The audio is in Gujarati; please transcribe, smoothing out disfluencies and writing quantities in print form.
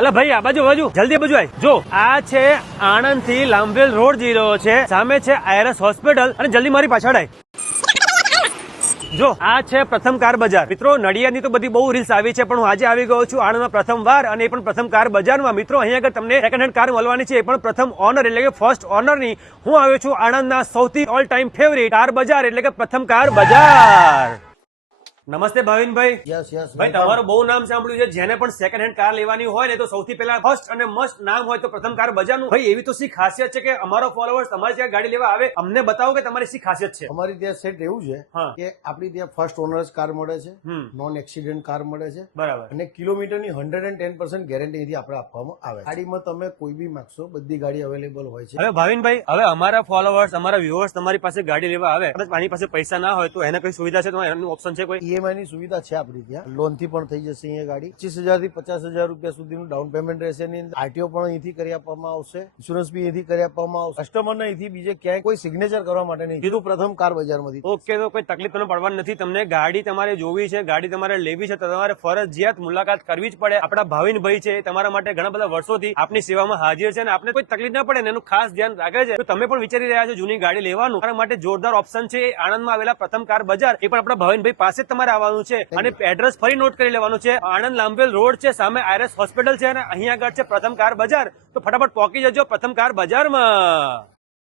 અલા ભાઈ આ બાજુ જલ્દી બાજુ આય જો આ છે આણંદ થી લાંભેલ રોડ જઈ રહ્યો છે, સામે છે આયરસ હોસ્પિટલ અને જલ્દી મારી પાછળ આય. જો આ છે પ્રથમ કાર બજાર. મિત્રો નડિયાદની તો બધી બહુ રીલ્સ આવી છે, પણ હું આજે આવી ગયો છું આણંદમાં પ્રથમ વાર, અને એ પણ પ્રથમ કાર બજારમાં. મિત્રો અહીંયા આગળ તમને સેકન્ડ હેન્ડ કાર મળવાની છે, એ પણ પ્રથમ ઓનર એટલે કે ફર્સ્ટ ઓનરની. હું આવ્યો છું આણંદના સૌથી ઓલ ટાઈમ ફેવરિટ કાર બજાર એટલે કે પ્રથમ કાર બજાર. નમસ્તે ભાવિનભાઈ. યસ ભાઈ તમારું બહુ નામ સાંભળ્યું છે, જેને પણ સેકન્ડ હેન્ડ કાર લેવાની હોય ને તો સૌથી પહેલા ફર્સ્ટ અને મસ્ટ નામ હોય તો પ્રથમ કાર બજારનું. ભાઈ એવી તો શી ખાસિયત છે કે અમારો ફોલોઅર્સ તમારી ત્યાં ગાડી લેવા આવે, અમને બતાવો કે તમારી શી ખાસિયત છે. અમારી ત્યાં સેટ એવું છે કે આપણી ત્યાં ફર્સ્ટ ઓનર્સ કાર મળે છે, નોન એક્સિડન્ટ કાર મળે છે, બરાબર, અને કિલોમીટરની 110% ગેરંટી અહીંથી આપણે આપવામાં આવે છે. ગાડીમાં તમે કોઈ બી માંગશો બધી ગાડી અવેલેબલ હોય છે. હવે ભાવિનભાઈ, હવે અમારા ફોલોઅર્સ અમારા વ્યુઅર્સ તમારી પાસે ગાડી લેવા આવે, કદાચ મારી પાસે પૈસા ના હોય તો એને કોઈ સુવિધા છે, તમારે એનું ઓપ્શન છે કોઈ? ઈએમઆઈ ની સુવિધા છે આપણી ત્યાં, લોન થી પણ થઈ જશે. અહીંયા ગાડી 25,000 થી 50,000 રૂપિયા સુધીનું ડાઉન પેમેન્ટ રહેશે. આરટીઓ પણ અહીંથી કરી આપવામાં આવશે, ઇન્સ્યોરન્સ બી અહીંથી કરી આપવામાં આવશે. કસ્ટમરને અહીંથી બીજે ક્યાંય કોઈ સિગ્નેચર કરવા માટે નહીં, કીધું પ્રથમ કાર બજારમાંથી. ઓકે, તો કોઈ તકલીફ તમને પડવાની નથી. તમને ગાડી તમારે જોવી છે, ગાડી તમારે લેવી છે તો તમારે ફરજિયાત મુલાકાત કરવી જ પડે. આપણા ભાવિનભાઈ છે, તમારા માટે ઘણા બધા વર્ષોથી આપની સેવામાં હાજર છે, અને આપને કોઈ તકલીફ ના પડે એનું ખાસ ધ્યાન રાખે છે. તો તમે પણ વિચારી રહ્યા છો જૂની ગાડી લેવાનું, તમારા માટે જોરદાર ઓપ્શન છે આણંદમાં આવેલા પ્રથમ કાર બજાર. એ પણ આપણા ભાવિનભાઈ પાસે જ તમારે આવવાનું છે, અને એડ્રેસ ફરી નોટ કરી લેવાનું છે. આણંદ લાંભેલ રોડ છે, સામે આયરસ હોસ્પિટલ છે, અને અહીંયા આગળ છે પ્રથમ કાર બજાર. તો ફટાફટ પહોંચી જજો પ્રથમ કાર બજારમાં.